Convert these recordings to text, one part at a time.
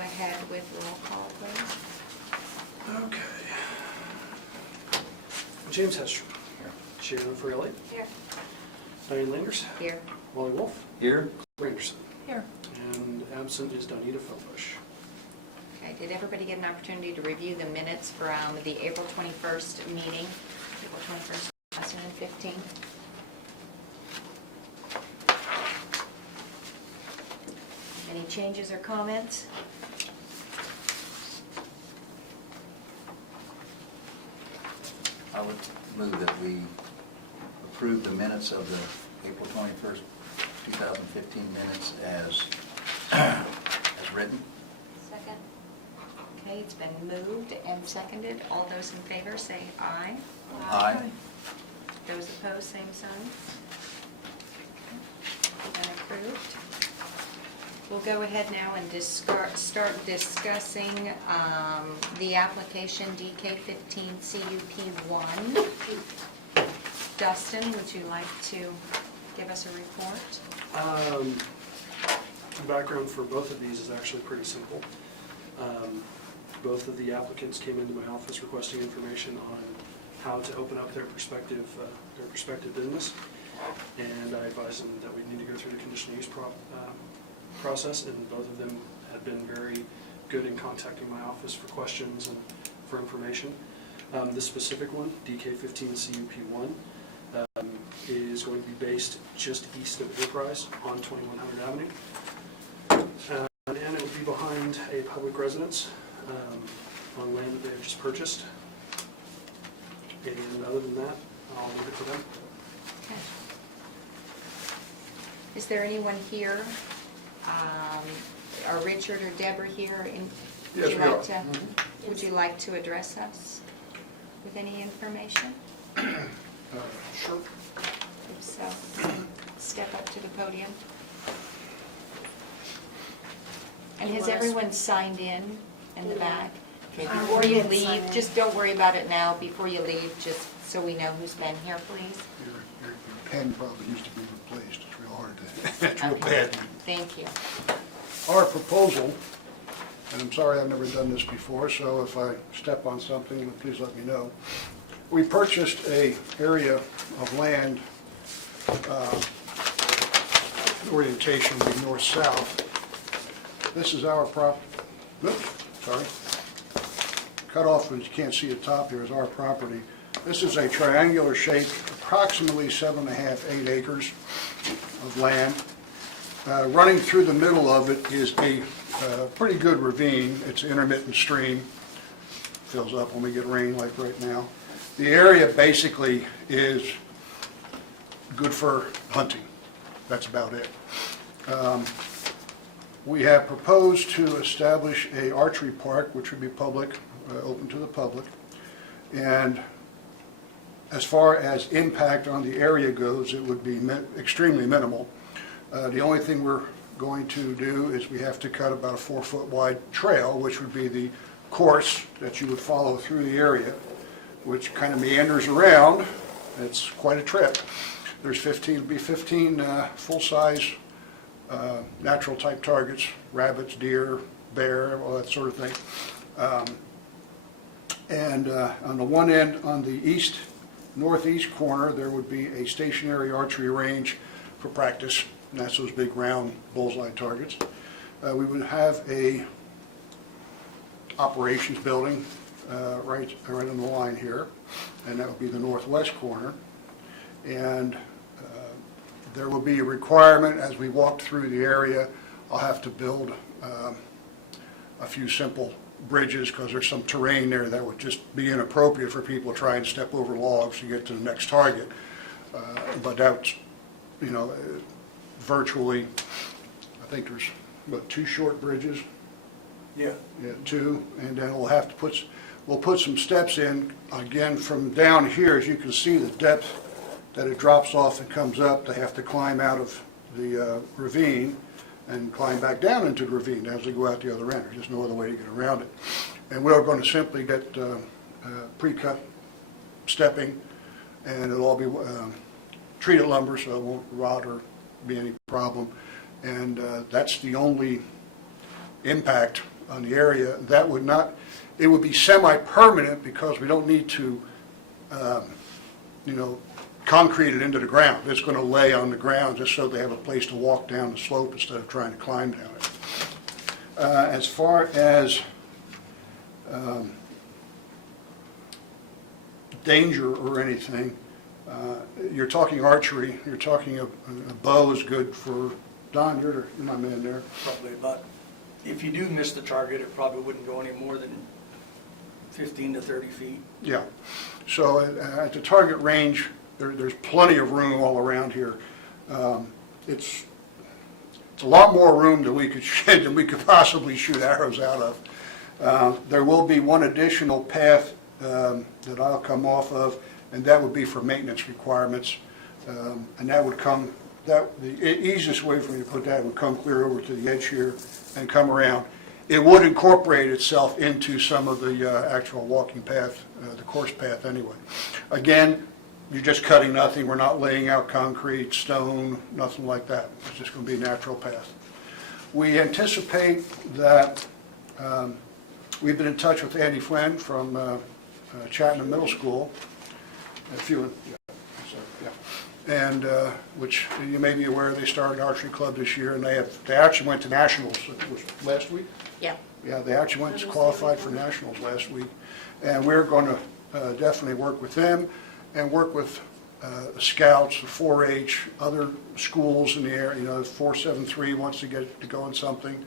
ahead with roll call, please. Okay. James Hestrom. Here. Sharon Farrelly. Here. Diane Landers. Here. Wally Wolf. Here. Anderson. Here. And absent is Donita Feldbush. Okay, did everybody get an opportunity to review the minutes from the April 21st meeting, April 21st, 2015? Any changes or comments? I would move that we approve the minutes of the April 21st, 2015 minutes as written. Second. Okay, it's been moved and seconded. All those in favor say aye. Aye. Those opposed, same sign. And approved. We'll go ahead now and start discussing the application DK15CUP1. Dustin, would you like to give us a report? The background for both of these is actually pretty simple. Both of the applicants came into my office requesting information on how to open up their prospective business, and I advised them that we need to go through the conditional use process, and both of them have been very good in contacting my office for questions and for information. This specific one, DK15CUP1, is going to be based just east of Enterprise on 2100 Avenue. And it will be behind a public residence on land that they have just purchased. And other than that, I'll leave it to them. Okay. Is there anyone here? Are Richard or Deborah here? Yes, we are. Would you like to address us with any information? Sure. If so, step up to the podium. And has everyone signed in the back? Okay, before you leave, just don't worry about it now, before you leave, just so we know who's been here, please. Your pen probably used to be replaced. It's real hard to, it's real Okay. bad. Thank you. Our proposal, and I'm sorry I've never done this before, so if I step on something, please let me know. We purchased a area of land, orientation would be north-south. This is our cut off, as you can't see the top here, is our property. This is a triangular shape, approximately 7.5, 8 acres of land. Running through the middle of it is a pretty good ravine. It's an intermittent stream. Fills up when we get rain like right now. The area basically is good for hunting. That's about it. We have proposed to establish a archery park, which would be public, open to the public. And as far as impact on the area goes, it would be extremely minimal. The only thing we're going to do is we have to cut about a 4-foot wide trail, which would be the course that you would follow through the area, which kind of meanders around. It's quite a trip. There's 15 full-size natural type targets, rabbits, deer, bear, all that sort of thing. And on the one end, on the northeast corner, there would be a stationary archery range for practice, and that's those big round bullseye targets. We would have a operations building right on the line here, and that would be the northwest corner. And there will be a requirement as we walk through the area. I'll have to build a few simple bridges because there's some terrain there that would just be inappropriate for people trying to step over logs to get to the next target. But that's, virtually, I think there's, 2 short bridges? Yeah. Yeah, 2, and then we'll put some steps in. Again, from down here, as you can see, the depth that it drops off and comes up, they have to climb out of the ravine and climb back down into the ravine as they go out the other end. There's just no other way to get around it. And we're going to simply get pre-cut stepping, and it'll all be treated lumber, so it won't rot or be any problem. And that's the only impact on the area. That would not, it would be semi-permanent because we don't need to, concrete it into the ground. It's going to lay on the ground just so they have a place to walk down the slope instead of trying to climb down it. As far as danger or anything, you're talking archery, you're talking a bow is good for, Don, you're my man there. Probably about, if you do miss the target, it probably wouldn't go any more than 15 to 30 feet. Yeah, so at the target range, there's plenty of room all around here. It's a lot more room than we could possibly shoot arrows out of. There will be one additional path that I'll come off of, and that would be for maintenance requirements. And that would come, the easiest way for me to put that would come clear over to the edge here and come around. It would incorporate itself into some of the actual walking path, the course path anyway. Again, you're just cutting nothing. We're not laying out concrete, stone, nothing like that. It's just going to be a natural path. We anticipate that we've been in touch with Andy Flynn from Chattanooga Middle School. And which you may be aware, they started an archery club this year, and they actually went to nationals. It was last week. Yeah. Yeah, they actually went to qualified for nationals last week, and we're going to definitely work with them and work with scouts, 4-H, other schools in the area. 473 wants to get to go in something,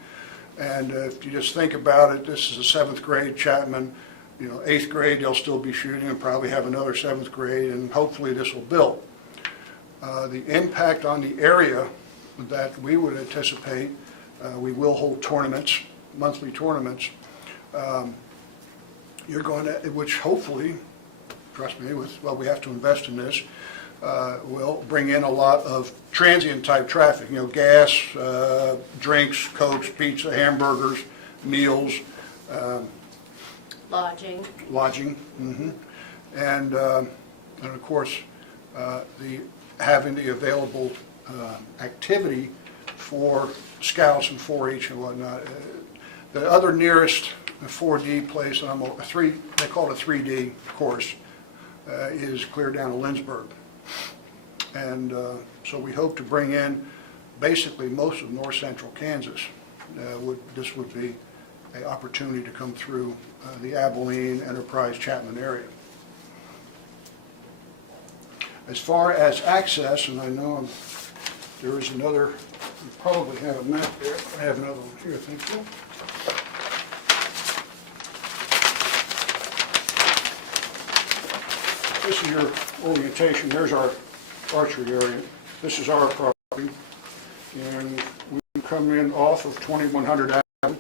and if you just think about it, this is a 7th grade Chapman. 8th grade they'll still be shooting, and probably have another 7th grade, and hopefully this will build. The impact on the area that we would anticipate, we will hold tournaments, monthly tournaments. You're going to, which hopefully, trust me, we have to invest in this, will bring in a lot of transient type traffic, gas, drinks, Cokes, pizza, hamburgers, meals. Lodging. Mm-hmm. And of course, having the available activity for scouts and 4-H and whatnot. The other nearest 4D place, they call it a 3D course, is clear down to Lindsborg. And so we hope to bring in basically most of north central Kansas. This would be an opportunity to come through the Abilene, Enterprise, Chapman area. As far as access, and I know there is another, you probably have a map there. I have another one here, thank you. This is your orientation. There's our archery area. This is our property. And we come in off of 2100 Avenue.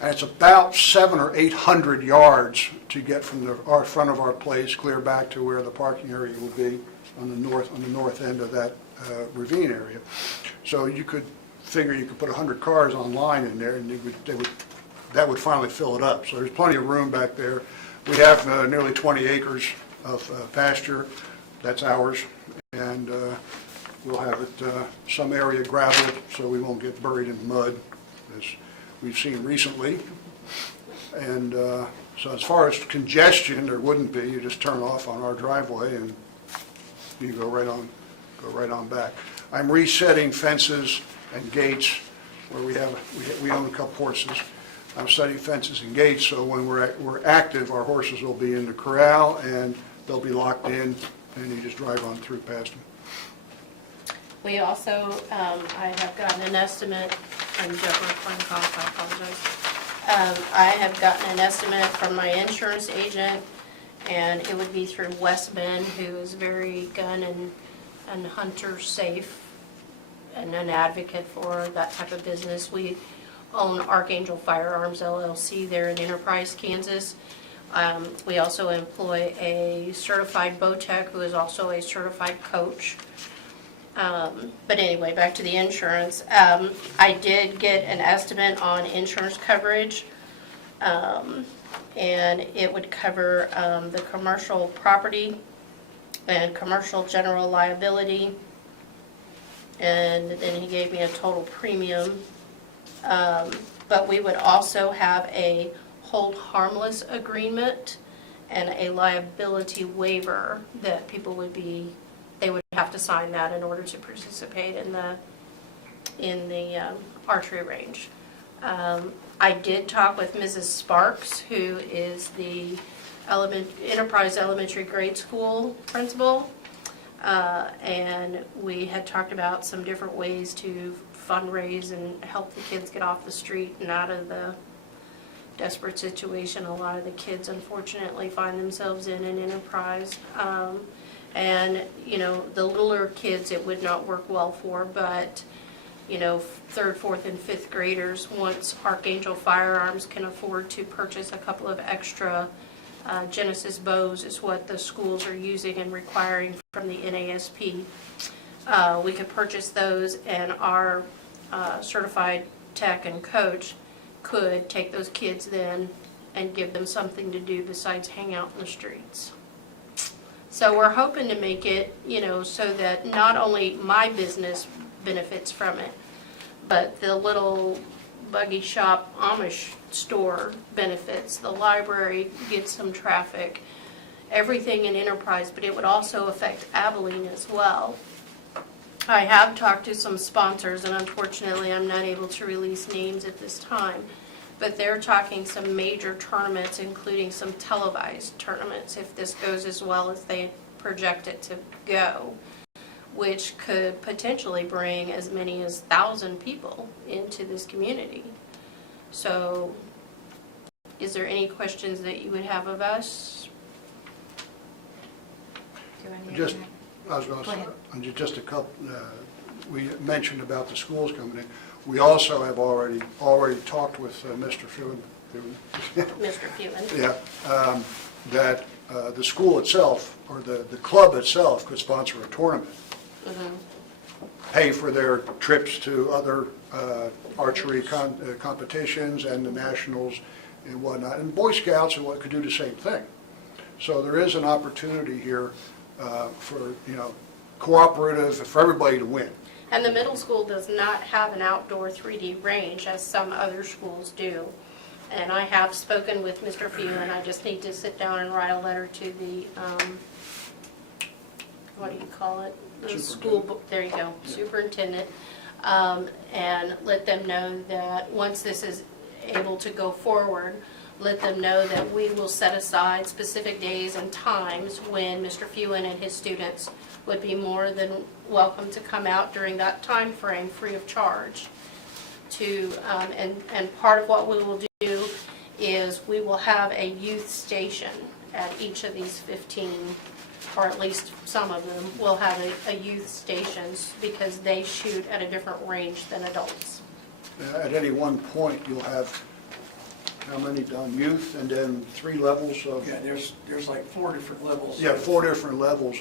And it's about 700 or 800 yards to get from the front of our place clear back to where the parking area will be on the north end of that ravine area. So you could figure you could put 100 cars on line in there, and that would finally fill it up. So there's plenty of room back there. We have nearly 20 acres of pasture. That's ours, and we'll have it some area gravelled so we won't get buried in mud, as we've seen recently. And so as far as congestion, there wouldn't be. You just turn off on our driveway and you go right on back. I'm resetting fences and gates where we own a couple horses. I'm setting fences and gates so when we're active, our horses will be in the corral and they'll be locked in, and you just drive on through past them. We also, I have gotten an estimate, and Jeff, we're playing golf, I apologize. I have gotten an estimate from my insurance agent, and it would be through West Bend, who is very gun and hunter safe and an advocate for that type of business. We own Archangel Firearms LLC there in Enterprise, Kansas. We also employ a certified bow tech who is also a certified coach. But anyway, back to the insurance. I did get an estimate on insurance coverage, and it would cover the commercial property and commercial general liability, and then he gave me a total premium. But we would also have a hold harmless agreement and a liability waiver that people would be, they would have to sign that in order to participate in the archery range. I did talk with Mrs. Sparks, who is the Enterprise Elementary Grade School principal, and we had talked about some different ways to fundraise and help the kids get off the street and out of the desperate situation a lot of the kids unfortunately find themselves in Enterprise. And, you know, the littler kids it would not work well for, but, you know, 3rd, 4th, and 5th graders, once Archangel Firearms can afford to purchase a couple of extra Genesis bows is what the schools are using and requiring from the NASP. We could purchase those, and our certified tech and coach could take those kids then and give them something to do besides hang out in the streets. So we're hoping to make it, you know, so that not only my business benefits from it, but the little buggy shop Amish store benefits, the library gets some traffic, everything in Enterprise, but it would also affect Abilene as well. I have talked to some sponsors, and unfortunately I'm not able to release names at this time, but they're talking some major tournaments, including some televised tournaments, if this goes as well as they project it to go, which could potentially bring as many as 1,000 people into this community. So, is there any questions that you would have of us? Do any Just, other- I was going Go ahead. to say, just a couple, we mentioned about the schools coming in. We also have already talked with Mr. Fewen, Mr. Fewen? yeah, that the school itself, or the club itself, could sponsor a tournament. Pay for their trips to other archery competitions and the nationals and whatnot. And Boy Scouts and what could do the same thing. So there is an opportunity here for, you know, cooperative, for everybody to win. And the middle school does not have an outdoor 3D range as some other schools do. And I have spoken with Mr. Fewen, I just need to sit down and write a letter to the, what do you call it? The school, there you go, superintendent, and let them know that once this is able to go forward, let them know that we will set aside specific days and times when Mr. Fewen and his students would be more than welcome to come out during that time frame free of charge. To and part of what we will do is we will have a youth station at each of these 15, or at least some of them will have a youth station because they shoot at a different range than adults. At any one point, you'll have, how many done, youth, and then 3 levels of, Yeah, there's like 4 different levels. yeah, 4 different levels.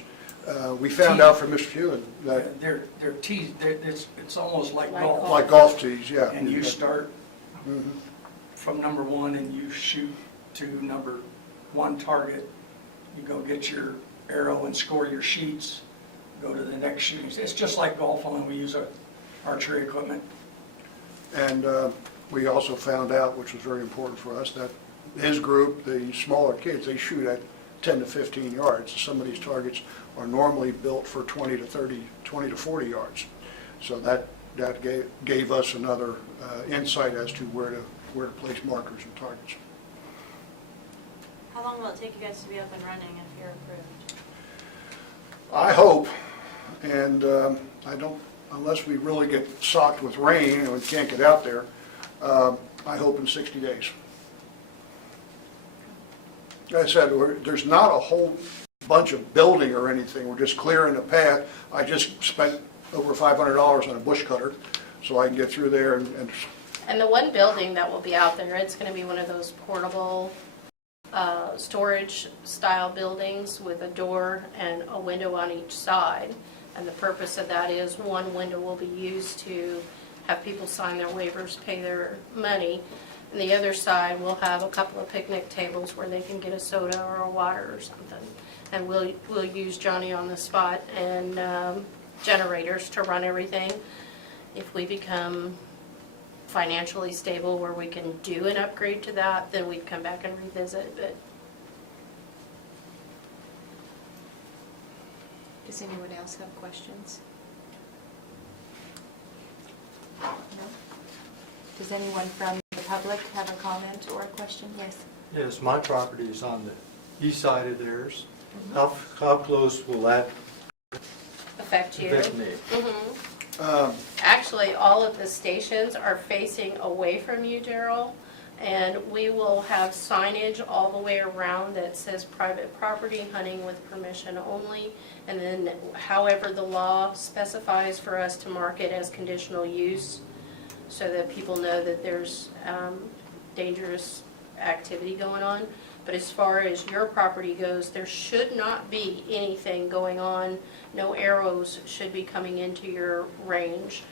We found out from Mr. Fewen that, They're tees, it's almost like Like golf. like golf tees, yeah. And you start Mhm. from number 1 and you shoot to number 1 target. You go get your arrow and score your sheets, go to the next shooting. It's just like golf, only we use our archery equipment. And we also found out, which was very important for us, that his group, the smaller kids, they shoot at 10 to 15 yards. Some of these targets are normally built for 20 to 30, 20 to 40 yards. So that gave us another insight as to where to place markers and targets. How long will it take you guys to be up and running if you're approved? I hope, and I don't, unless we really get socked with rain and we can't get out there, I hope in 60 days. Like I said, there's not a whole bunch of building or anything, we're just clearing the path. I just spent over $500 on a bush cutter, so I can get through there and And the one building that will be out there, it's going to be one of those portable storage style buildings with a door and a window on each side. And the purpose of that is one window will be used to have people sign their waivers, pay their money. And the other side will have a couple of picnic tables where they can get a soda or a water or something. And we'll use Johnny on the spot and generators to run everything. If we become financially stable where we can do an upgrade to that, then we'd come back and revisit, but Does anyone else have questions? No? Does anyone from the public have a comment or a question? Yes? Yes, my property is on the east side of theirs. How close will that affect you. affect me? Mhm. Actually, all of the stations are facing away from you, Daryl, and we will have signage all the way around that says private property, hunting with permission only, and then however the law specifies for us to mark it as conditional use, so that people know that there's dangerous activity going on. But as far as your property goes, there should not be anything going on. No arrows should be coming into your range.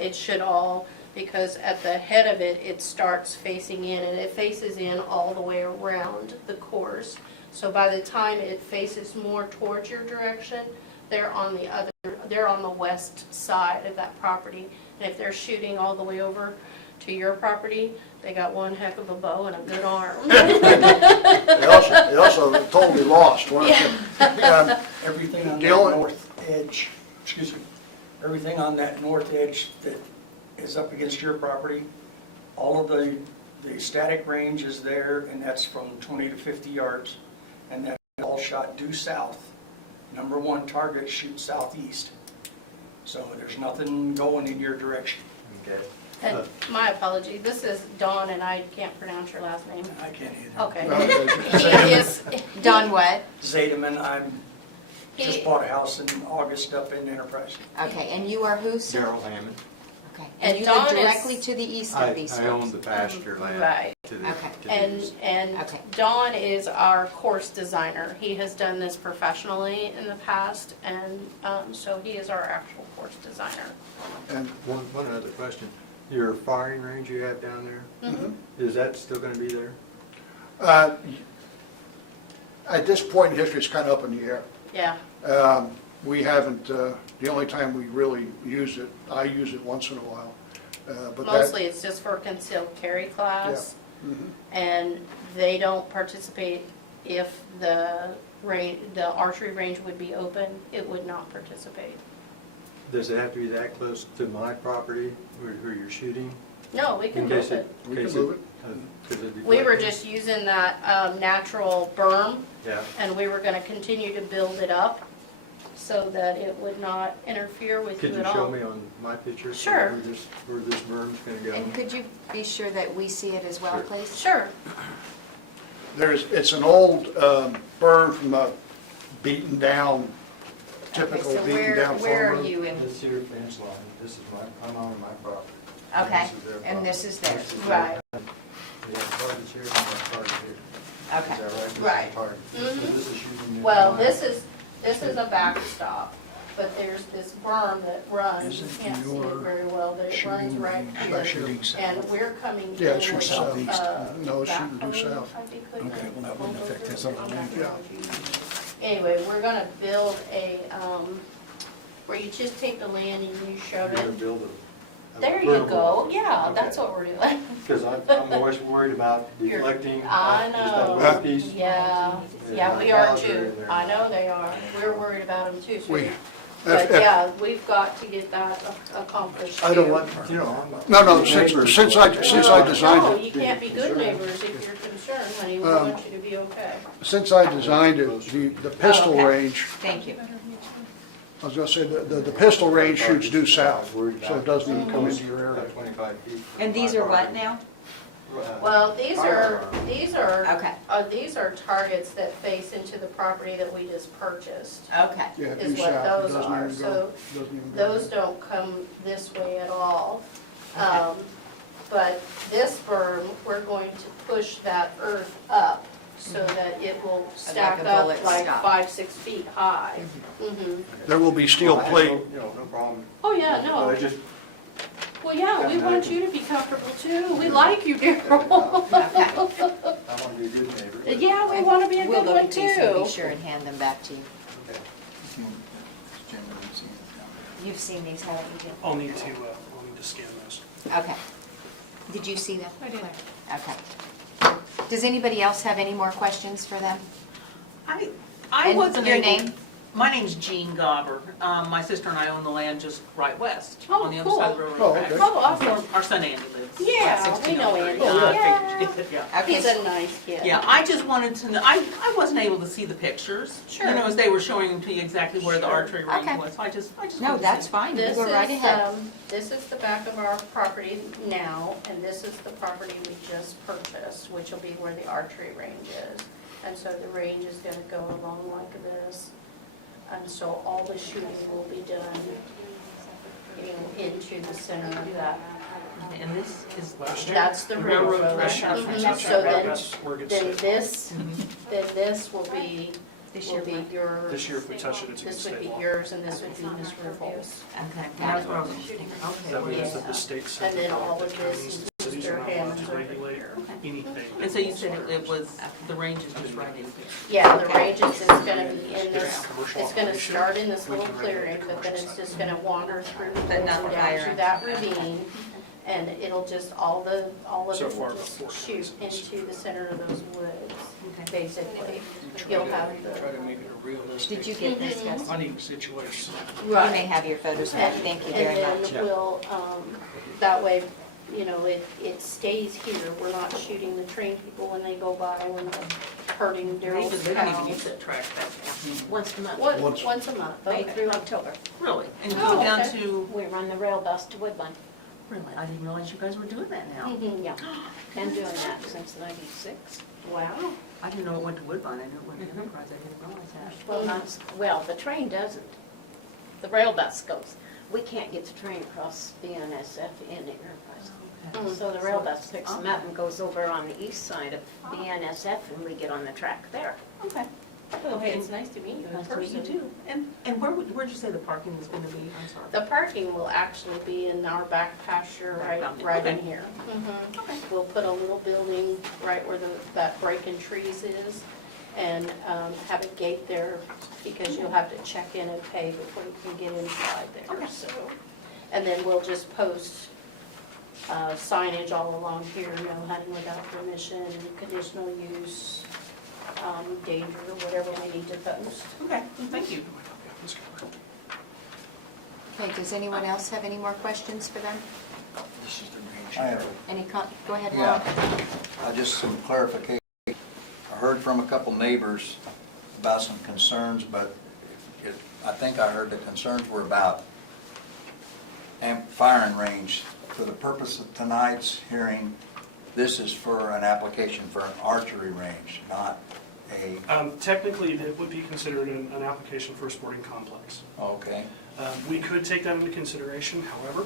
It should all, because at the head of it, it starts facing in, and it faces in all the way around the course. So by the time it faces more towards your direction, they're on the west side of that property. And if they're shooting all the way over to your property, they got one heck of a bow and a good arm. They also totally lost, weren't they? Everything on The that only- north edge, excuse me, everything on that north edge that is up against your property, all of the static range is there, and that's from 20 to 50 yards, and that's all shot due south. Number one target shoots southeast, so there's nothing going in your direction. Okay. And my apology, this is Dawn, and I can't pronounce your last name. I can't either. Okay. He is, Don what? Zetaman, I'm just he, bought a house in August up in Enterprise. Okay, and you are who, sir? Daryl Hammond. Okay, And and you live Don is- directly to the east I of these I own folks? the pasture land. Right. to the- Okay. to the and, east. and Okay. Dawn is our course designer. He has done this professionally in the past, and so he is our actual course designer. And One other question. Your firing range you have down there, Mhm. is that still going to be there? at this point in history, it's kind of up in the air. Yeah, We haven't, the only time we really use it, I use it once in a while. But that- mostly it's just for concealed carry class, Mhm. and they don't participate if the archery range would be open, it would not participate. Does it have to be that close to my property where you're shooting? No, we can In case move it. We can case move it. could it be We were collected? just using that natural berm, Yeah. and we were gonna continue to build it up so that it would not interfere with Could you you at all. show me on my picture? Sure. Where this berm's going to And go? could you be sure that we see it as well, Sure. please? Sure, It's an old berm from a beaten down, Okay, typical so beaten down where farm are road. you in? This here fence line, this is I'm on my property. Okay, This is their and property. this is theirs. This is their Right. property. They have targets here and they have targets here. Okay. Is that right? This is Right. target. So Mhm. this is shooting in well, line. this is a backstop, but there's this berm that runs, you Isn't can't see it your very well, but it runs shooting right range here. shooting south? And we're coming in Yeah, it's with shooting a, southeast. No, it's shooting due backhoe, south. I think we Okay, well, that wouldn't affect this other one. Yeah. Anyway, we're gonna build a, where you just take the land and you You're shove going to it. build a There you vertical. go, yeah, Okay. that's what we're doing. Because I'm always worried about You're- deflecting I just that know. little piece. Yeah, yeah, we are too. I know they are. We're worried about them too, so. We- But if- yeah, we've got to get that accomplished I don't too. want, I'm not. No, since I designed No, it, you can't be good neighbors if you're concerned, honey. We want you to be okay. since I designed it, the pistol Okay. range, Thank you. I was gonna say, the pistol range shoots due south, Worried so it about doesn't even come into close, your area. about 25 feet. from And these my are what property. now? Well, these are, Okay, these are targets that face into the property that we just purchased. okay. Yeah, Is due what south, it those doesn't are, even go, so doesn't even go Those there. don't come this way at all. Okay. But this berm, we're going to push that earth up so that it will stack a up bullet like stop. 5-6 feet high. Mhm. There will be steel Well, I have plate, no problem. Oh, yeah, But I no. just, Well, yeah, we want you to be comfortable too. We like you, Daryl. I want to be a good neighbor. Yeah, we want to be a We'll good look one at these and too. be sure and hand them back to you. Okay. Jim, have you seen it? You've seen these, haven't you, Jim? I'll need to scan those. Okay. Did you see them? I did. Okay. Does anybody else have any more questions for them? I And wasn't your able. name? My name's Jean Gobber. My sister and I own the land just right west, Oh, on the other side of the cool. railroad Oh, track. okay. Oh, awesome. Our son Andy lives. Yeah, at we know 1603. Andy. I figured, yeah. Okay. He's a nice kid. Yeah, I just wanted to know, I wasn't able to see the pictures. Sure. You know, as they were showing them to you exactly where the Sure. archery range Okay. was. I just No, wanted to that's see. fine. You This go right ahead. this is the back of our property now, and this is the property we just purchased, which will be where the archery range is. And so the range is gonna go along like this. And so all the shooting will be done, you know, into the center of that. And this is, Last year? That's the railroad. Last year, Mhm. that's So then, that's where it gets then state. this will be, This year, what? yours. This year, if we touch it, it's This against would be state law. yours, and this would be Ms. Ripple's. okay, that's where I was shooting. That Okay. means that the state said And then that all the of this counties, is the cities their are not allowed hands to over regulate here. anything. And so you said it was, the range is just right in here. Yeah, the Okay. ranges is gonna be in this, Commercial it's gonna operation, start in this we little can regulate clearing, the but then commercial it's side. just gonna wander through the But not woods the and down through that firearms. ravine. And it'll just, all of So it far, will just about 4 shoot licenses. into the center of those woods, Okay. basically. You'll have Try to the, make it a realistic Did you get this, Gus? hunting situation. You may right. have your photos back. Thank you very And much. then we'll, that way, you know, it stays here. We're not shooting the train people when they go by, we're not hurting Daryl's They don't even use cows. that track back there. Once a month, Once a month, May okay. through October. Really? And you Oh, go down okay. to, We run the rail bus to Woodbine. really, I didn't realize you guys were doing that now. Mhm. Yeah, been doing that since '96. Wow. I didn't know it went to Woodbine, I knew it went to Enterprise, I didn't realize that. Well, the train doesn't. The rail bus goes. We can't get the train across BNSF in the Enterprise. Mm. So the rail bus picks them up and goes over on the east side of BNSF and we get on the track there. Okay. Well, hey, it's nice to meet you in Nice to meet you person. too. And where'd you say the parking is gonna be? I'm sorry. The parking will actually be in our back pasture, Right down there. right in Okay. here. Mhm. Okay. We'll put a little building right where that break in trees is, and have a gate there, because you'll have to check in and pay before you can get inside there, Okay. so. And then we'll just post signage all along here, no hunting without permission, conditional use, danger, whatever we need to post. Okay, thank you. Okay, does anyone else have any more questions for them? This is the range. I have, Go ahead, yeah, Ron. just some clarification. I heard from a couple neighbors about some concerns, but I think I heard the concerns were about firing range. For the purpose of tonight's hearing, this is for an application for an archery range, not a, Technically, it would be considered an application for a sporting complex. okay, We could take that into consideration, however,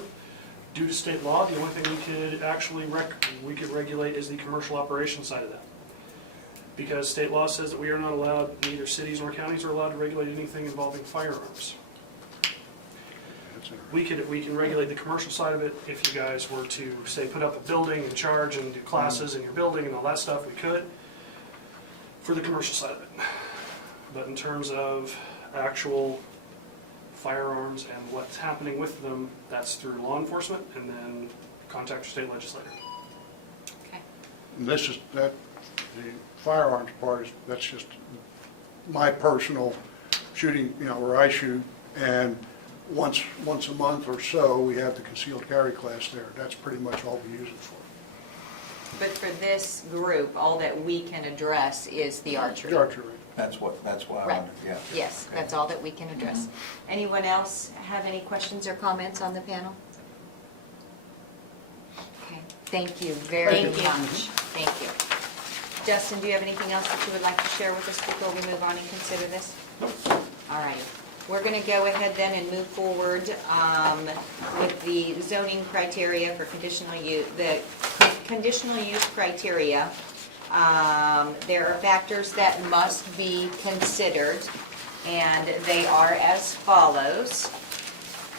due to state law, the only thing we could actually regulate is the commercial operation side of that. Because state law says that we are not allowed, neither cities nor counties are allowed to regulate anything involving firearms. We can regulate the commercial side of it. If you guys were to, say, put up a building and charge and do classes in your building and all that stuff, we could, for the commercial side of it. But in terms of actual firearms and what's happening with them, that's through law enforcement, and then contact your state legislator. Okay. And this is, the firearms part is, that's just my personal shooting, where I shoot, and once a month or so, we have the concealed carry class there. That's pretty much all we use it for. But for this group, all that we can address is the archery. The archery. that's why I Right. wanted, yeah. Yes, that's all that we can address. Anyone else have any questions or comments on the panel? Okay, thank you very Thank you. much. Thank you. Justin, do you have anything else that you would like to share with us before we move on and consider this? All right. We're going to go ahead then and move forward with the zoning criteria for conditional use, the conditional use criteria. There are factors that must be considered, and they are as follows.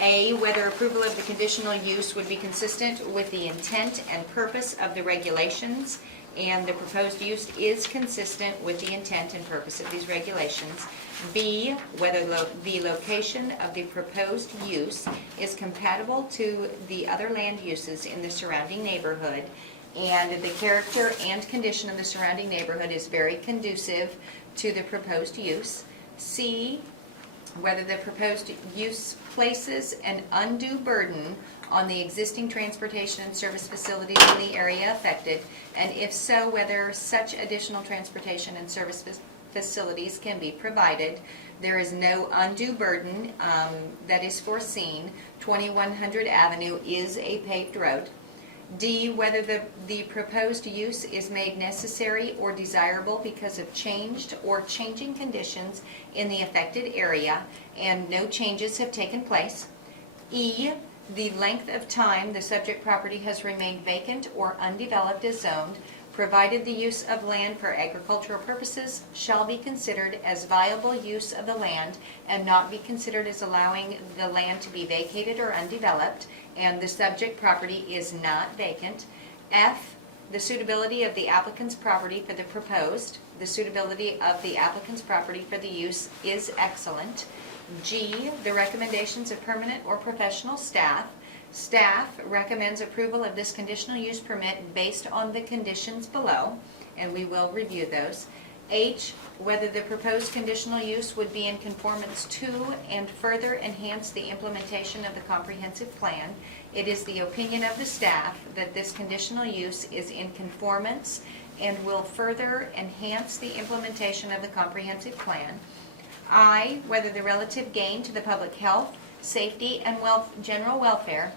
A, whether approval of the conditional use would be consistent with the intent and purpose of the regulations. and the proposed use is consistent with the intent and purpose of these regulations. B, whether the location of the proposed use is compatible to the other land uses in the surrounding neighborhood, and the character and condition of the surrounding neighborhood is very conducive to the proposed use. C, whether the proposed use places an undue burden on the existing transportation and service facilities in the area affected, and if so, whether such additional transportation and service facilities can be provided. There is no undue burden that is foreseen. 2100 Avenue is a paved road. D, whether the proposed use is made necessary or desirable because of changed or changing conditions in the affected area, and no changes have taken place. E, the length of time the subject property has remained vacant or undeveloped as zoned, provided the use of land for agricultural purposes shall be considered as viable use of the land and not be considered as allowing the land to be vacated or undeveloped, and the subject property is not vacant. F, the suitability of the applicant's property for the proposed. The suitability of the applicant's property for the use is excellent. G, the recommendations of permanent or professional staff. Staff recommends approval of this conditional use permit based on the conditions below, and we will review those. H, whether the proposed conditional use would be in conformance to and further enhance the implementation of the comprehensive plan. It is the opinion of the staff that this conditional use is in conformance and will further enhance the implementation of the comprehensive plan. I, whether the relative gain to the public health, safety, and general welfare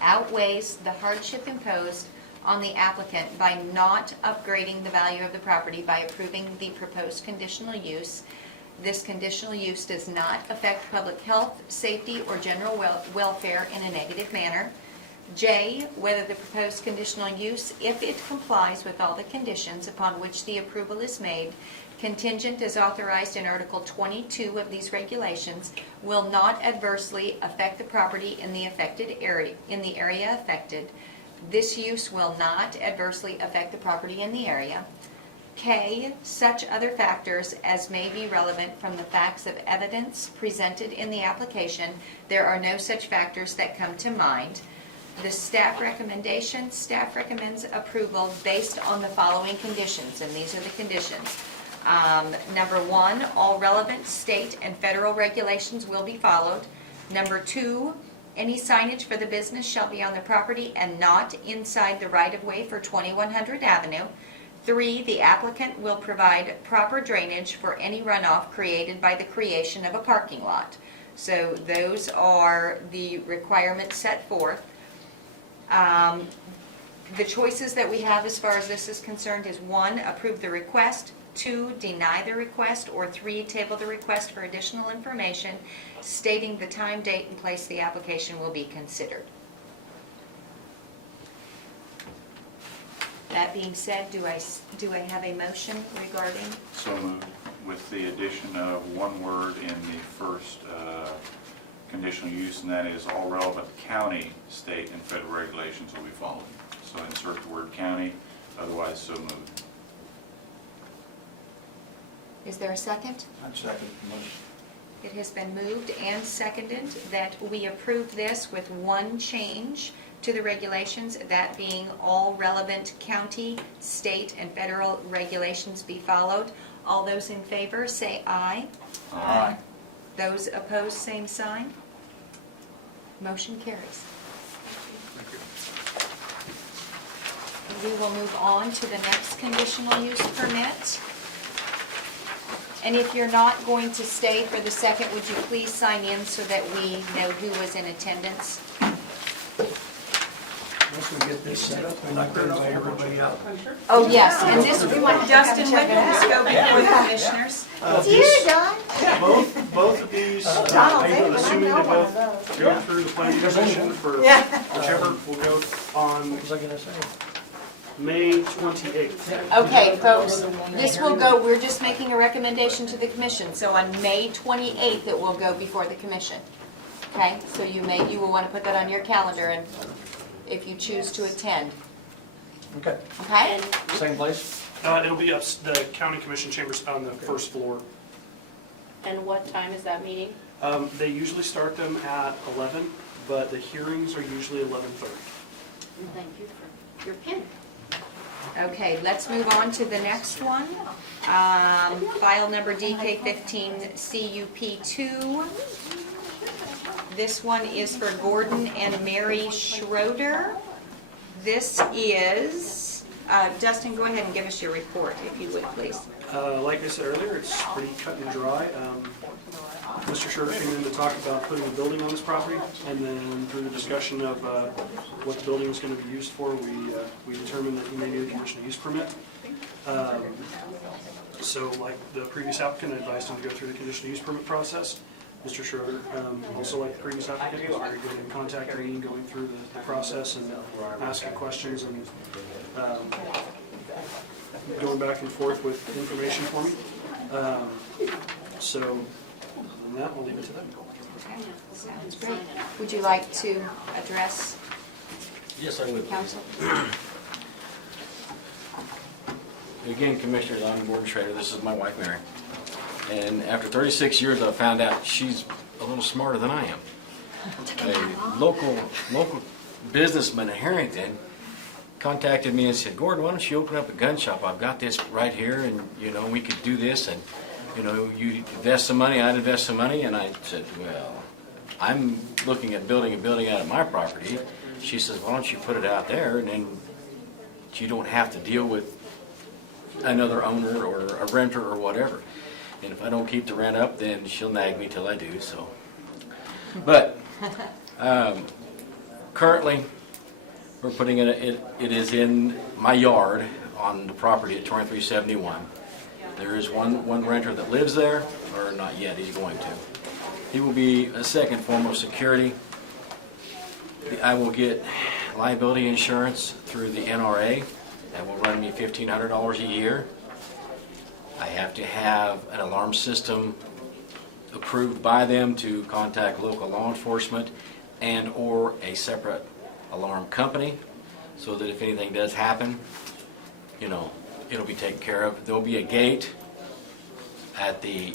outweighs the hardship imposed on the applicant by not upgrading the value of the property by approving the proposed conditional use. This conditional use does not affect public health, safety, or general welfare in a negative manner. J, whether the proposed conditional use, if it complies with all the conditions upon which the approval is made, contingent as authorized in Article 22 of these regulations, will not adversely affect the property in the affected area, affected. This use will not adversely affect the property in the area. K, such other factors as may be relevant from the facts of evidence presented in the application. There are no such factors that come to mind. The staff recommendation, staff recommends approval based on the following conditions, and these are the conditions. Number 1, all relevant state and federal regulations will be followed. Number 2, any signage for the business shall be on the property and not inside the right-of-way for 2100 Avenue. 3, the applicant will provide proper drainage for any runoff created by the creation of a parking lot. So those are the requirements set forth. The choices that we have as far as this is concerned is 1, approve the request, 2, deny the request, or 3, table the request for additional information stating the time, date, and place the application will be considered. That being said, do I have a motion regarding? So moved, with the addition of one word in the first conditional use, and that is all relevant county, state, and federal regulations will be followed. So insert the word county, otherwise so moved. Is there a second? I'd second the motion. It has been moved and seconded that we approve this with one change to the regulations, that being all relevant county, state, and federal regulations be followed. All those in favor say aye. Aye. Those opposed, same sign. Motion carries. We will move on to the next conditional use permit. And if you're not going to stay for the second, would you please sign in so that we know who was in attendance? Once we get this set up, we'll not invite everybody out. Oh, yes, and this, Justin, when will this go before the commissioners? Both of these, assuming they both go through the planning commission for whichever will go on What was I gonna say? May 28th. Okay, folks, this will go, we're just making a recommendation to the commission, so on May 28th, it will go before the commission. Okay, so you will want to put that on your calendar and if you choose to attend. Okay, Okay? same place? It'll be the county commission chambers on the first floor. And what time is that meeting? They usually start them at 11, but the hearings are usually 11:30. And thank you for your pen. Okay, let's move on to the next one. File number DK15 CUP2. This one is for Gordon and Mary Schroeder. This is, Dustin, go ahead and give us your report, if you would, please. Like I said earlier, it's pretty cut and dry. Mr. Schroeder came in to talk about putting a building on this property, and then through the discussion of what the building was going to be used for, we determined that he may need a conditional use permit. So like the previous applicant, I advised him to go through the conditional use permit process. Mr. Schroeder, also like the previous applicant, was very good in contacting me, going through the process and asking questions and going back and forth with information for me. So, other than that, I'll leave it to them. Okay, sounds great. Would you like to address Yes, I would. council? Again, Commissioners, I'm Gordon Schrader. This is my wife, Mary. And after 36 years, I found out she's a little smarter than I am. A local businessman in Harrington contacted me and said, Gordon, why don't you open up a gun shop? I've got this right here, and, we could do this, and, you invest some money, I'd invest some money. And I said, well, I'm looking at building a building out of my property. She says, why don't you put it out there, and then you don't have to deal with another owner or a renter or whatever. And if I don't keep the rent up, then she'll nag me till I do, so. But currently, we're putting it is in my yard on the property at 2371. There is one renter that lives there, or not yet, he's going to. He will be a second form of security. I will get liability insurance through the NRA. That will run me $1,500 a year. I have to have an alarm system approved by them to contact local law enforcement and or a separate alarm company, so that if anything does happen, it'll be taken care of. There'll be a gate at the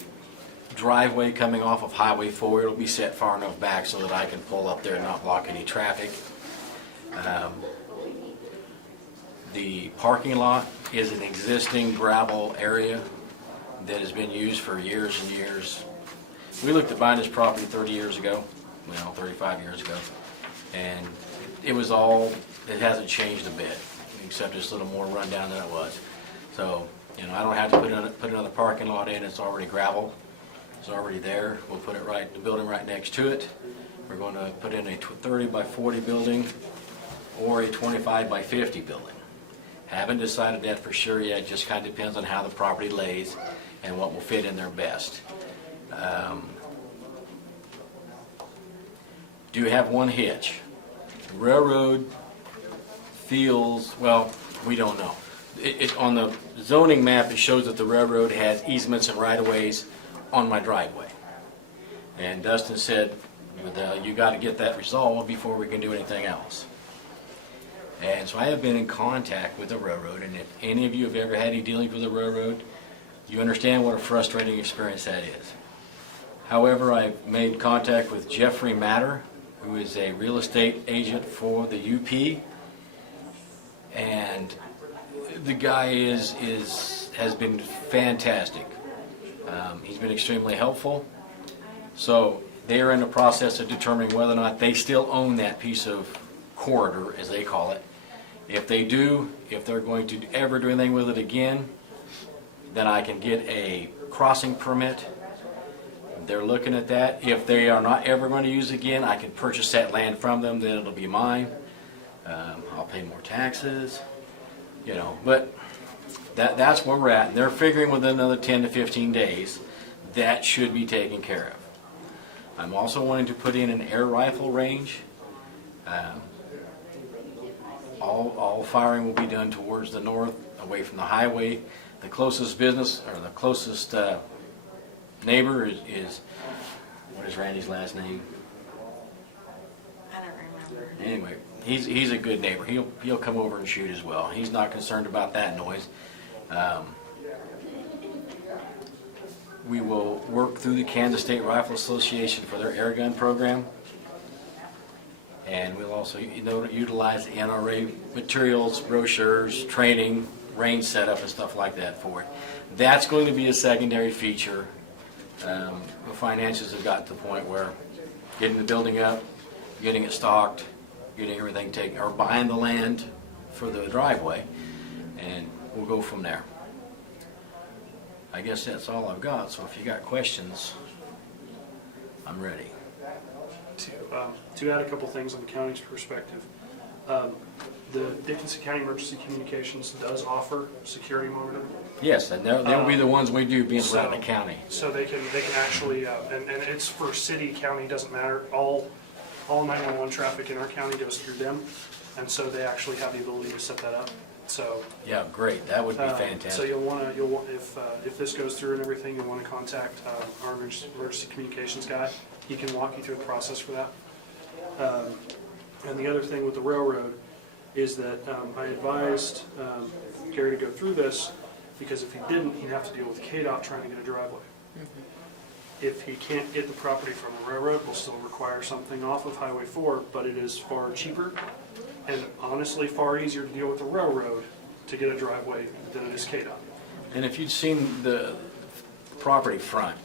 driveway coming off of Highway 4. It'll be set far enough back so that I can pull up there and not block any traffic. The parking lot is an existing gravel area that has been used for years and years. We looked at buying this property 30 years ago, 35 years ago, and it hasn't changed a bit, except it's a little more rundown than it was. So, I don't have to put another parking lot in. It's already gravel. It's already there. We'll put the building right next to it. We're going to put in a 30 by 40 building or a 25 by 50 building. Haven't decided that for sure yet. Just kind of depends on how the property lays and what will fit in there best. Do have one hitch. The railroad feels, well, we don't know. On the zoning map, it shows that the railroad had easements and right-of-ways on my driveway. And Dustin said, you got to get that resolved before we can do anything else. And so I have been in contact with the railroad, and if any of you have ever had any dealings with the railroad, you understand what a frustrating experience that is. However, I've made contact with Jeffrey Matter, who is a real estate agent for the UP, and the guy has been fantastic. He's been extremely helpful. So they are in the process of determining whether or not they still own that piece of corridor, as they call it. If they do, if they're going to ever do anything with it again, then I can get a crossing permit. They're looking at that. If they are not ever going to use it again, I can purchase that land from them, then it'll be mine. I'll pay more taxes, but that's where we're at. And they're figuring within another 10 to 15 days, that should be taken care of. I'm also wanting to put in an air rifle range. All firing will be done towards the north, away from the highway. The closest business, or the closest neighbor is, what is Randy's last name? I don't remember. Anyway, he's a good neighbor. He'll come over and shoot as well. He's not concerned about that noise. We will work through the Kansas State Rifle Association for their air gun program. And we'll also utilize the NRA materials, brochures, training, range setup and stuff like that for it. That's going to be a secondary feature. The finances have got to the point where getting the building up, getting it stocked, getting everything taken, or buying the land for the driveway, and we'll go from there. I guess that's all I've got, so if you got questions, I'm ready. To add a couple things on the county's perspective, the Dickinson County Emergency Communications does offer security monitoring. Yes, and they'll be the ones we do being around the county. So they can actually, and it's for city, county, doesn't matter. All 911 traffic in our county goes through them, and so they actually have the ability to set that up. So Yeah, great, that would be so fantastic. you'll want if this goes through and everything, you'll want to contact our emergency communications guy. He can walk you through the process for that. And the other thing with the railroad is that I advised Gary to go through this, because if he didn't, he'd have to deal with KDOT trying to get a driveway. If he can't get the property from the railroad, we'll still require something off of Highway 4, but it is far cheaper and honestly far easier to deal with the railroad to get a driveway than it is KDOT. And if you'd seen the property front,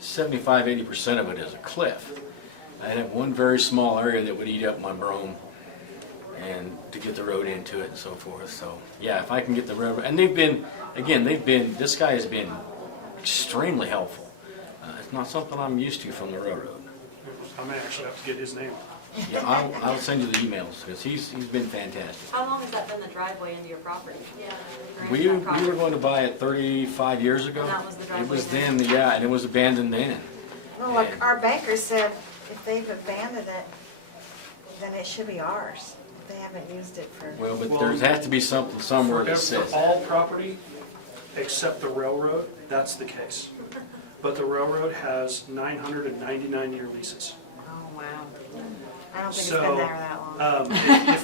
75–80% of it is a cliff. I have one very small area that would eat up my brome, and to get the road into it and so forth. So yeah, if I can get the railroad, and this guy has been extremely helpful. It's not something I'm used to from the railroad. I may actually have to get his name. Yeah, I'll send you the emails, because he's been fantastic. How long has that been the driveway into your property? Yeah. We were going to buy it 35 years ago. And that was the It driveway was then? then, yeah, and it was abandoned then. Well, like our banker said, if they've abandoned it, then it should be ours. They haven't used it for. Well, but there has to be something somewhere that says For all property except the railroad, that's the case. But the railroad has 999-year leases. Oh, wow. I don't think it's So, been there that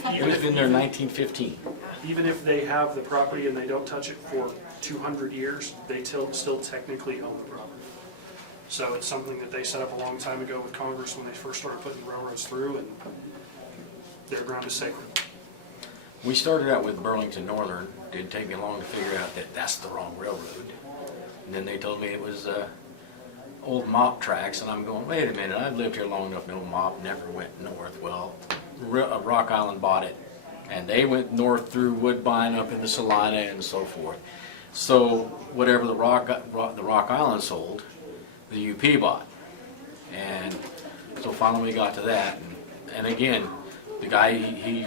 long. it was been there in 1915. Even if they have the property and they don't touch it for 200 years, they still technically own the property. So it's something that they set up a long time ago with Congress when they first started putting railroads through, and their ground is sacred. We started out with Burlington Northern. Didn't take me long to figure out that that's the wrong railroad. And then they told me it was old mop tracks, and I'm going, wait a minute, I've lived here long enough, no mop, never went north. Well, Rock Island bought it, and they went north through Woodbine up into Salina and so forth. So whatever the Rock Island sold, the UP bought. And so finally we got to that, and again, the guy, he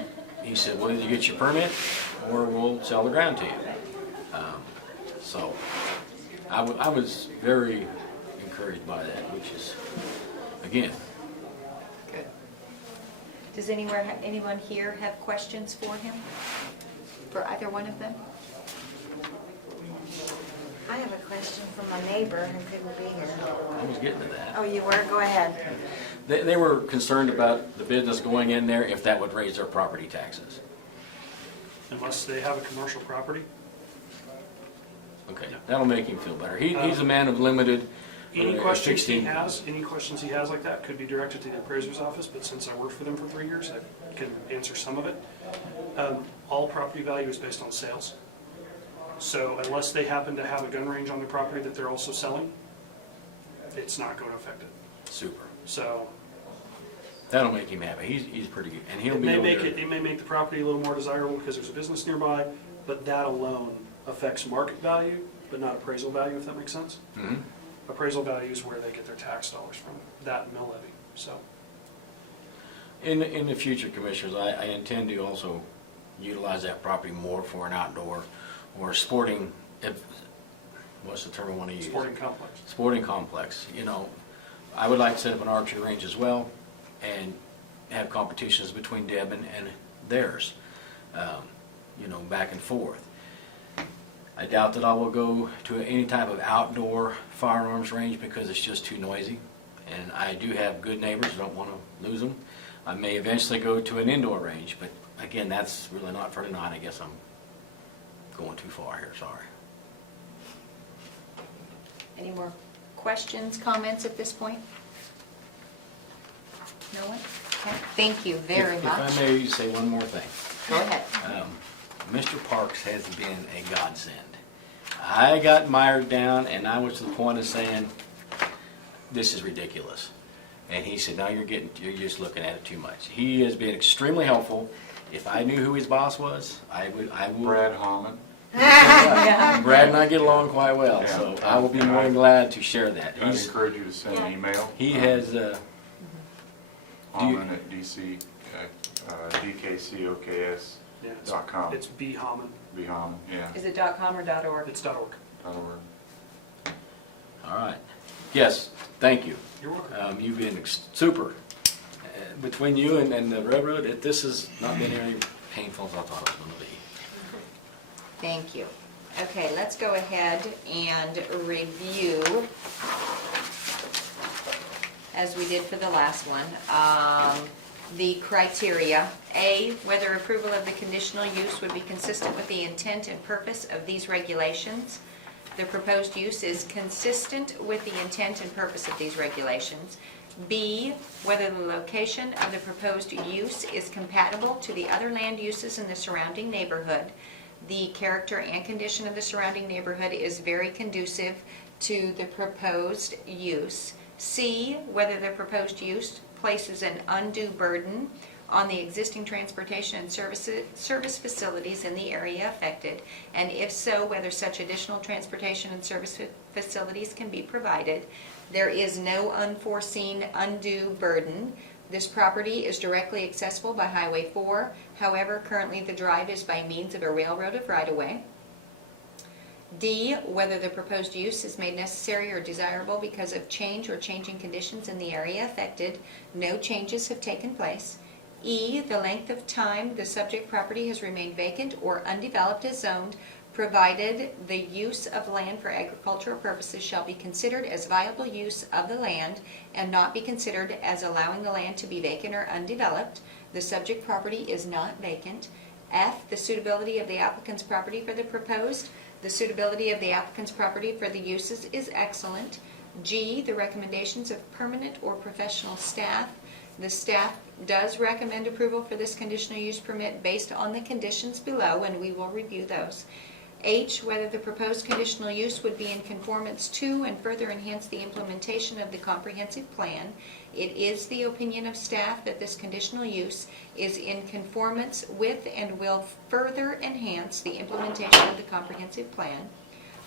said, well, either you get your permit or we'll sell the ground to you. So I was very encouraged by that, which is, again, Good. Does anyone here have questions for him? For either one of them? I have a question from my neighbor who couldn't be here. I was getting to that. Oh, you were? Go ahead. They were concerned about the business going in there if that would raise their property taxes. Unless they have a commercial property. Okay, that'll make him feel better. He's a man of limited. Any questions he 16 has like that could be directed to the appraiser's office, but since I worked for them for 3 years, I can answer some of it. All property value is based on sales. So unless they happen to have a gun range on their property that they're also selling, it's not going to affect it. Super. So That'll make him happy. He's pretty good, and he'll it be may over make there. it may make the property a little more desirable because there's a business nearby, but that alone affects market value, but not appraisal value, if that makes sense. Mhm. Appraisal value is where they get their tax dollars from, that mill levy, so. In the future, Commissioners, I intend to also utilize that property more for an outdoor or sporting, what's the term I want to use? Sporting complex. Sporting complex. You know, I would like to set up an archery range as well and have competitions between Deb and theirs, you know, back and forth. I doubt that I will go to any type of outdoor firearms range because it's just too noisy. And I do have good neighbors, don't want to lose them. I may eventually go to an indoor range, but again, that's really not for tonight. I guess I'm going too far here, sorry. Any more questions, comments at this point? No one? Okay, thank you very If much. I may say one more thing. Go ahead. Mr. Parks has been a godsend. I got mired down and I was to the point of saying, this is ridiculous. And he said, no, you're just looking at it too much. He has been extremely helpful. If I knew who his boss was, I would. Brad Harmon. Brad and I get along quite well, so Yeah. I will be more than glad to share that. I'd encourage you to send an email. He has, Harmon at DKCOKS.com. Yeah, it's B. Hammond. Be Harmon, yeah. Is it .com or .org? It's .org. .org. all right. Yes, thank you. You're welcome. You've been super. Between you and the railroad, this has not been nearly painful as I thought it was going to be. Thank you. Okay, let's go ahead and review, as we did for the last one, the criteria. A, whether approval of the conditional use would be consistent with the intent and purpose of these regulations. The proposed use is consistent with the intent and purpose of these regulations. B, whether the location of the proposed use is compatible to the other land uses in the surrounding neighborhood. The character and condition of the surrounding neighborhood is very conducive to the proposed use. C, whether the proposed use places an undue burden on the existing transportation and service facilities in the area affected, and if so, whether such additional transportation and service facilities can be provided. There is no unforeseen undue burden. This property is directly accessible by Highway 4. However, currently the drive is by means of a railroad of right-of-way. D, whether the proposed use is made necessary or desirable because of change or changing conditions in the area affected. No changes have taken place. E, the length of time the subject property has remained vacant or undeveloped as zoned, provided the use of land for agricultural purposes shall be considered as viable use of the land and not be considered as allowing the land to be vacant or undeveloped. The subject property is not vacant. F, the suitability of the applicant's property for the proposed. The suitability of the applicant's property for the uses is excellent. G, the recommendations of permanent or professional staff. The staff does recommend approval for this conditional use permit based on the conditions below, and we will review those. H, whether the proposed conditional use would be in conformance to and further enhance the implementation of the comprehensive plan. It is the opinion of staff that this conditional use is in conformance with and will further enhance the implementation of the comprehensive plan.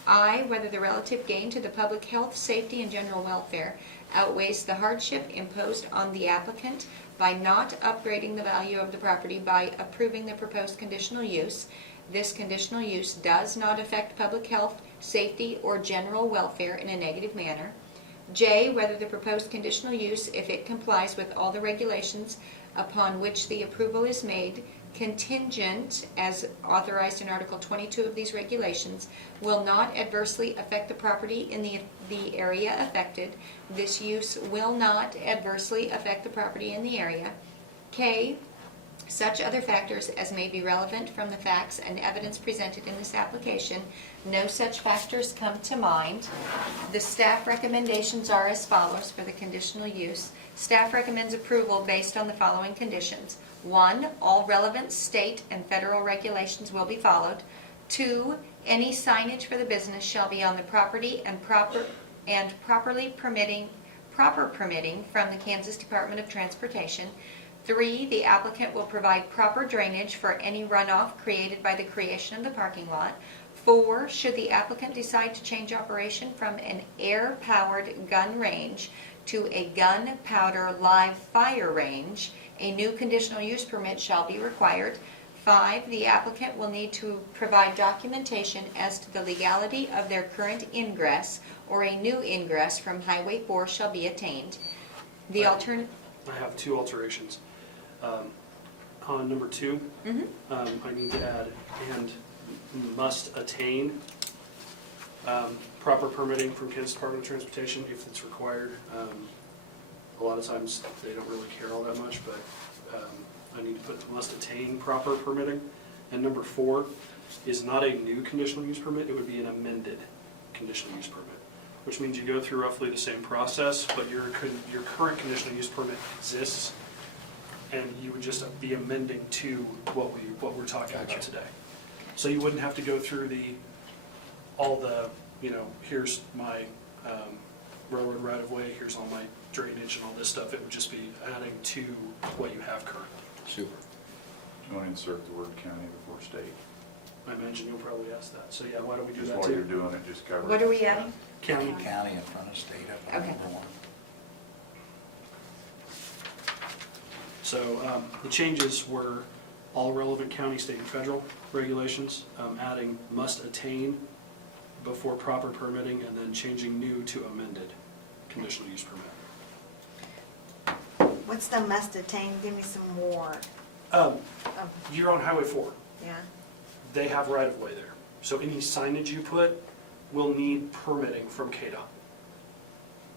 I, whether the relative gain to the public health, safety, and general welfare outweighs the hardship imposed on the applicant by not upgrading the value of the property by approving the proposed conditional use. This conditional use does not affect public health, safety, or general welfare in a negative manner. J, whether the proposed conditional use, if it complies with all the regulations upon which the approval is made, contingent as authorized in Article 22 of these regulations, will not adversely affect the property in the area affected. This use will not adversely affect the property in the area. K, such other factors as may be relevant from the facts and evidence presented in this application. No such factors come to mind. The staff recommendations are as follows for the conditional use. Staff recommends approval based on the following conditions. 1, all relevant state and federal regulations will be followed. 2, any signage for the business shall be on the property and proper permitting from the Kansas Department of Transportation. 3, the applicant will provide proper drainage for any runoff created by the creation of the parking lot. 4, should the applicant decide to change operation from an air-powered gun range to a gunpowder live fire range, a new conditional use permit shall be required. 5, the applicant will need to provide documentation as to the legality of their current ingress, or a new ingress from Highway 4 shall be attained. The alternate. I have 2 alterations. On number 2, I need to add and must attain proper permitting from Kansas Department of Transportation if it's required. A lot of times, they don't really care all that much, but I need to put must attain proper permitting. And number 4 is not a new conditional use permit, it would be an amended conditional use permit, which means you go through roughly the same process, but your current conditional use permit exists, and you would just be amending to what we're talking about today. So you wouldn't have to go through all the, here's my railroad right-of-way, here's all my drainage and all this stuff. It would just be adding to what you have currently. Super. Do you want to insert the word county before state? I imagine you'll probably ask that. So yeah, why don't we do Just that while you're too? doing it, just cover it. What are we adding? County. County in front of state up on Okay. number 1. So the changes were all relevant county, state, and federal regulations, adding must attain before proper permitting, and then changing new to amended conditional use permit. What's the must attain? Give me some more. You're on Highway 4. Yeah, They have right-of-way there. So any signage you put will need permitting from KDOT.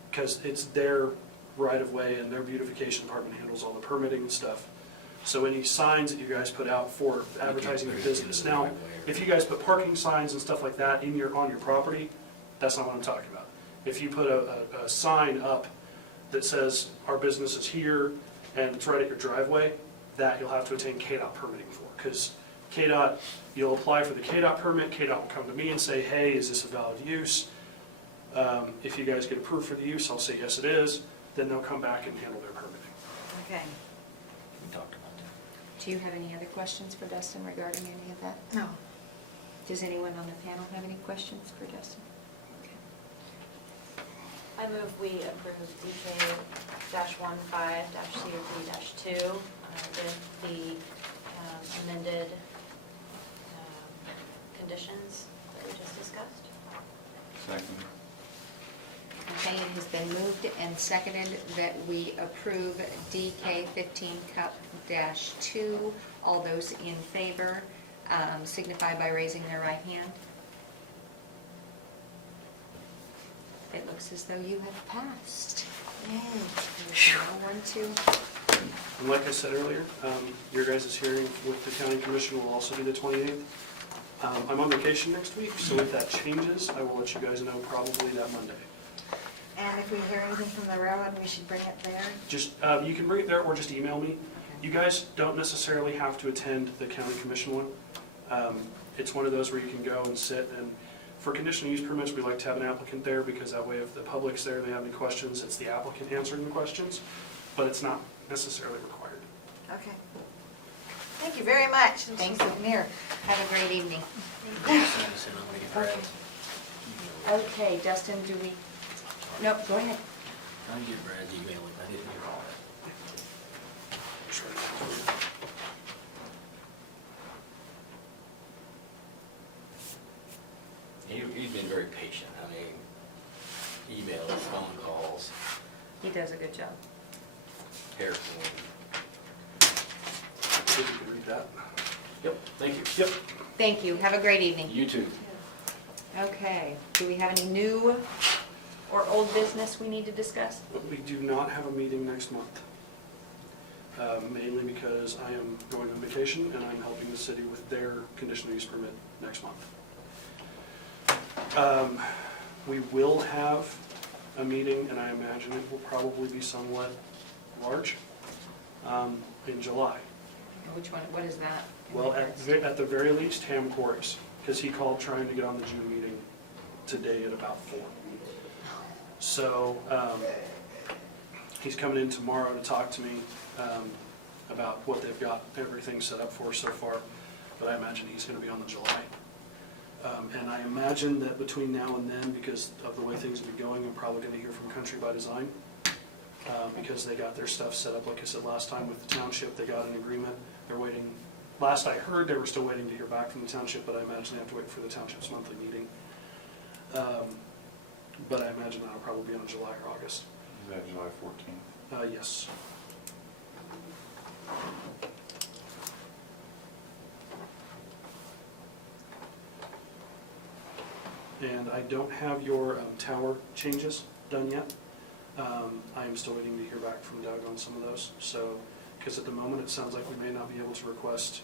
Because it's their right-of-way and their beautification department handles all the permitting and stuff. So any signs that you guys put out for advertising your business. Now, if you guys put parking signs and stuff like that on your property, that's not what I'm talking about. If you put a sign up that says, our business is here, and it's right at your driveway, that you'll have to attain KDOT permitting for. Because KDOT, you'll apply for the KDOT permit, KDOT will come to me and say, hey, is this a valid use? If you guys get approved for the use, I'll say, yes, it is. Then they'll come back and handle their permitting. okay. We talked about that. Do you have any other questions for Dustin regarding any of that? No. Does anyone on the panel have any questions for Dustin? Okay. I move we approve DK-15-COP-2 with the amended conditions that we just discussed. Second. Okay, it has been moved and seconded that we approve DK 15 Cup-2. All those in favor signify by raising their right hand. It looks as though you have passed. Yay. There's no one to. And like I said earlier, your guys' hearing with the county commission will also be the 28th. I'm on vacation next week, so if that changes, I will let you guys know probably that Monday. And if we hear anything from the railroad, we should bring it there? Just, you can bring it there or just email me. You guys don't necessarily have to attend the county commission one. It's one of those where you can go and sit, and for conditional use permits, we like to have an applicant there because that way if the public's there and they have any questions, it's the applicant answering the questions, but it's not necessarily required. Okay. Thank you very much. Thank you. Here. Have a great evening. Okay, Dustin, do we, no, go ahead. Trying to get Brad's email, I didn't hear all that. He's been very patient, I mean, emails, phone calls, He does a good job. careful. If you can read that. Yep, thank you. Yep. Thank you. Have a great evening. You too. Okay, do we have any new or old business we need to discuss? We do not have a meeting next month, mainly because I am going on vacation and I'm helping the city with their conditional use permit next month. We will have a meeting, and I imagine it will probably be somewhat large, in July. Which one, what is that? Well, at the very least, Ham Quarries, because he called trying to get on the June meeting today at about 4. So, he's coming in tomorrow to talk to me about what they've got everything set up for so far, but I imagine he's going to be on the July. And I imagine that between now and then, because of the way things have been going, I'm probably going to hear from Country by Design, because they got their stuff set up, like I said last time with the township, they got an agreement. They're waiting, last I heard, they were still waiting to hear back from the township, but I imagine they have to wait for the township's monthly meeting. But I imagine that'll probably be on July or August. Is that July 14th? Yes. And I don't have your tower changes done yet. I am still waiting to hear back from Doug on some of those. So, because at the moment, it sounds like we may not be able to request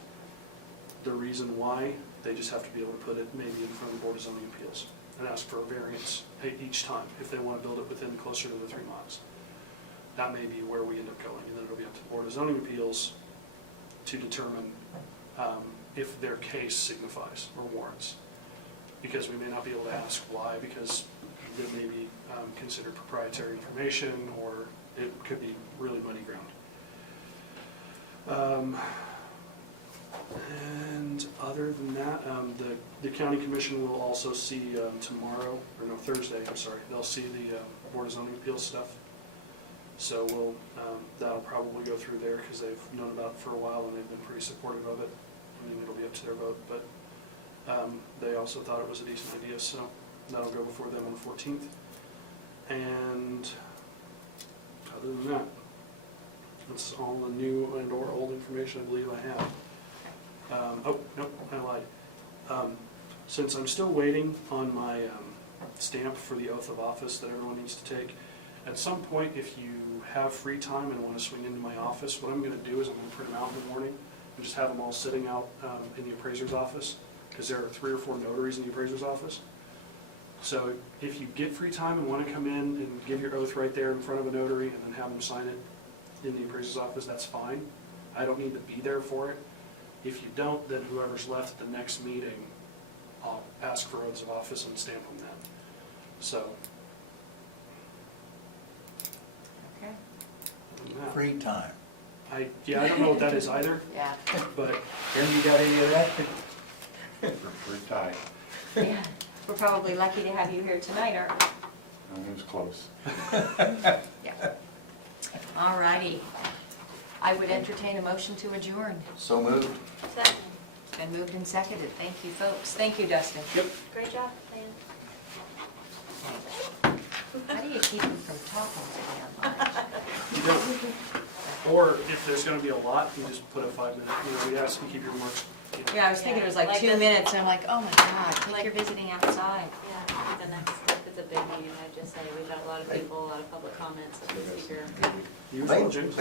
the reason why. They just have to be able to put it maybe in front of the Board of Zoning Appeals and ask for a variance each time if they want to build it within closer to the 3 miles. That may be where we end up going, and then it'll be up to the Board of Zoning Appeals to determine if their case signifies or warrants. Because we may not be able to ask why, because it may be considered proprietary information, or it could be really muddy ground. And other than that, the county commission will also see tomorrow, or no, Thursday, I'm sorry, they'll see the Board of Zoning Appeals stuff. So we'll, that'll probably go through there because they've known about it for a while and they've been pretty supportive of it. I mean, it'll be up to their vote, but they also thought it was a decent idea, so that'll go before them on the 14th. And other than that, that's all the new and or old information I believe I have. Oh, nope, I lied. Since I'm still waiting on my stamp for the oath of office that everyone needs to take, at some point, if you have free time and want to swing into my office, what I'm going to do is I'm going to print them out in the morning and just have them all sitting out in the appraiser's office, because there are 3 or 4 notaries in the appraiser's office. So if you get free time and want to come in and give your oath right there in front of a notary and then have them sign it in the appraiser's office, that's fine. I don't need to be there for it. If you don't, then whoever's left at the next meeting, I'll ask for oaths of office and stamp them then. So. Okay. other than that, Free time. I don't know what that is either, Yeah. but Tim, you got any of that? Pretty tight. Yeah. We're probably lucky to have you here tonight, aren't we? It was close. Yeah. All righty. I would entertain a motion to adjourn. So moved. Second. It's been moved and seconded. Thank you, folks. Thank you, Dustin. Yep. Great job, Dan. How do you keep them from talking to me online? you don't. Or if there's going to be a lot, you just put a 5-minute, we ask you keep your remarks. Yeah, I was thinking it was like Like 2 this. minutes, and I'm like, oh my God, take your visiting outside. Yeah, the next, if it's a big meeting, I'd just say we've got a lot of people, a lot of public comments, so the speaker. You as well, James.